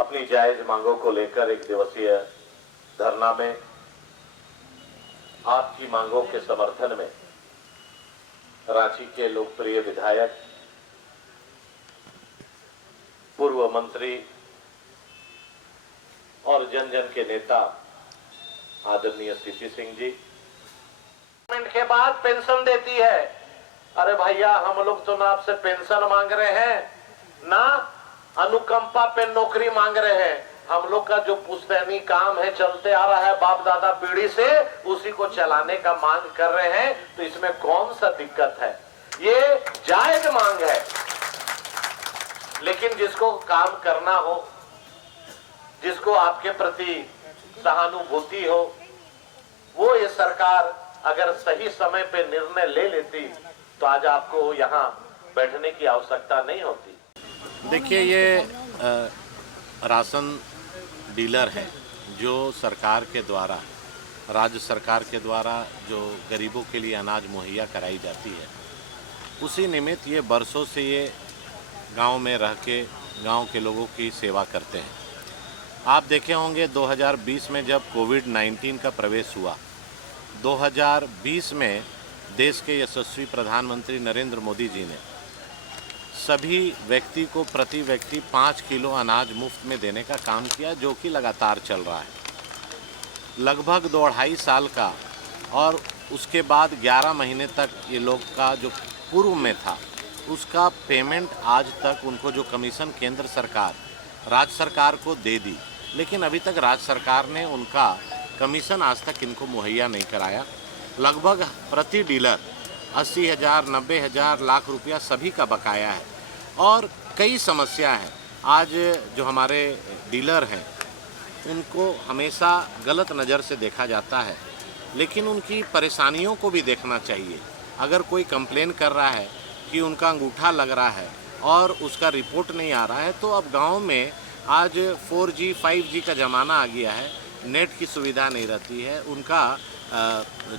अपनी जायज मांगों को लेकर एक दिवसीय धरना में आपकी मांगों के समर्थन में रांची के लोकप्रिय विधायक, पूर्व मंत्री और जन जन के नेता आदरणीय सीपी सिंह जी के बाद पेंशन देती है। अरे भैया, हम लोग तो ना आपसे पेंशन मांग रहे हैं, ना अनुकंपा पे नौकरी मांग रहे हैं। हम लोग का जो पुश्तैनी काम है, चलते आ रहा है बाप दादा पीढ़ी से, उसी को चलाने का मांग कर रहे हैं। तो इसमें कौन सा दिक्कत है? ये जायज मांग है। लेकिन जिसको काम करना हो, जिसको आपके प्रति सहानुभूति हो, वो ये सरकार अगर सही समय पे निर्णय ले लेती तो आज आपको यहाँ बैठने की आवश्यकता नहीं होती। देखिए, ये राशन डीलर हैं जो सरकार के द्वारा, राज्य सरकार के द्वारा जो गरीबों के लिए अनाज मुहैया कराई जाती है, उसी निमित्त ये बरसों से ये गांव में रह के गांव के लोगों की सेवा करते हैं। आप देखे होंगे 2020 में जब कोविड-19 का प्रवेश हुआ, 2020 में देश के यशस्वी प्रधानमंत्री नरेंद्र मोदी जी ने सभी व्यक्ति को प्रति व्यक्ति 5 किलो अनाज मुफ्त में देने का काम किया, जो कि लगातार चल रहा है लगभग 2-2.5 साल का। और उसके बाद 11 महीने तक ये लोग का जो पूर्व में था उसका पेमेंट आज तक उनको जो कमीशन केंद्र सरकार राज्य सरकार को दे दी, लेकिन अभी तक राज्य सरकार ने उनका कमीशन आज तक इनको मुहैया नहीं कराया। लगभग प्रति डीलर 80,000, 90,000, लाख रुपया सभी का बकाया है और कई समस्या है। आज जो हमारे डीलर हैं उनको हमेशा गलत नज़र से देखा जाता है, लेकिन उनकी परेशानियों को भी देखना चाहिए। अगर कोई कंप्लेन कर रहा है कि उनका अंगूठा लग रहा है और उसका रिपोर्ट नहीं आ रहा है, तो अब गांव में आज 4G 5G का ज़माना आ गया है, नेट की सुविधा नहीं रहती है, उनका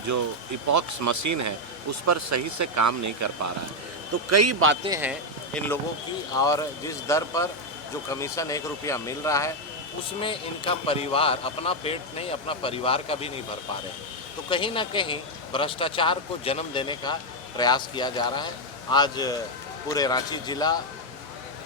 जो इपॉक्स मशीन है उस पर सही से काम नहीं कर पा रहा है। तो कई बातें हैं इन लोगों की, और जिस दर पर जो कमीशन 1 रुपया मिल रहा है उसमें इनका परिवार, अपना पेट नहीं अपना परिवार का भी नहीं भर पा रहे हैं। तो कहीं ना कहीं भ्रष्टाचार को जन्म देने का प्रयास किया जा रहा है। आज पूरे रांची जिला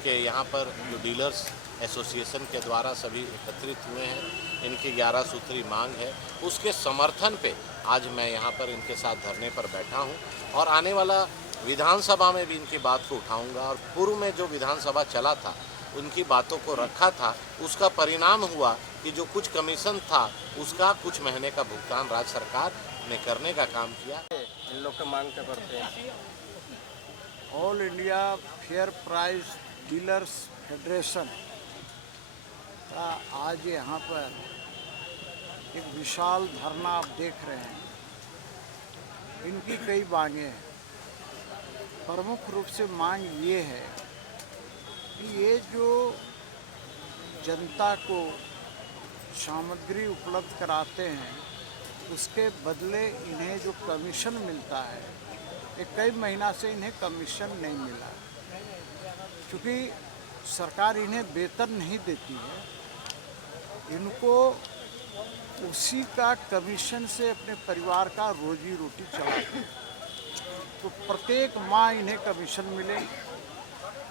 के यहाँ पर जो डीलर्स एसोसिएशन के द्वारा सभी एकत्रित हुए हैं, इनकी 11 सूत्री मांग है, उसके समर्थन पे आज मैं यहाँ पर इनके साथ धरने पर बैठा हूँ और आने वाला विधानसभा में भी इनकी बात को उठाऊंगा। और पूर्व में जो विधानसभा चला था उनकी बातों को रखा था, उसका परिणाम हुआ कि जो कुछ कमीशन था उसका कुछ महीने का भुगतान राज्य सरकार ने करने का काम किया। इन लोग का मांग क्या करते हैं? All India fair price dealers federation का आज यहाँ पर एक विशाल धरना आप देख रहे हैं। इनकी कई मांगें हैं। प्रमुख रूप से मांग ये है कि ये जो जनता को सामग्री उपलब्ध कराते हैं उसके बदले इन्हें जो कमीशन मिलता है, ये कई महीना से इन्हें कमीशन नहीं मिला, क्योंकि सरकार इन्हें वेतन नहीं देती है। इनको उसी का कमीशन से अपने परिवार का रोजी रोटी चलाते हैं। तो प्रत्येक माह इन्हें कमीशन मिले।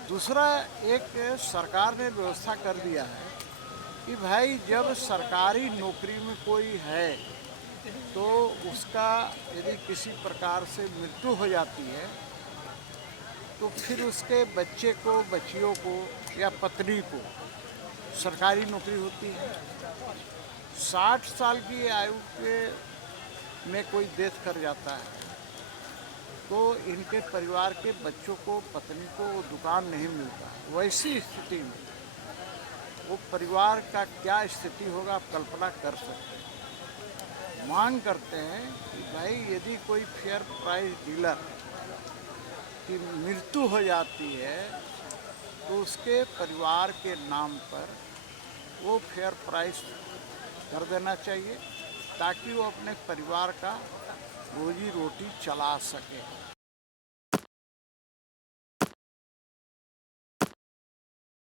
दूसरा, एक सरकार ने व्यवस्था कर दिया है कि भाई जब सरकारी नौकरी में कोई है तो उसका यदि किसी प्रकार से मृत्यु हो जाती है तो फिर उसके बच्चे को, बच्चियों को या पत्नी को सरकारी नौकरी होती है। 60 साल की आयु के में कोई डेथ कर जाता है तो इनके परिवार के बच्चों को, पत्नी को वो दुकान नहीं मिलता। वैसी स्थिति में वो परिवार का क्या स्थिति होगा आप कल्पना कर सकते हैं। मांग करते हैं कि भाई यदि कोई फेयर प्राइस डीलर की मृत्यु हो जाती है तो उसके परिवार के नाम पर वो फेयर प्राइस कर देना चाहिए, ताकि वो अपने परिवार का रोजी रोटी चला सके।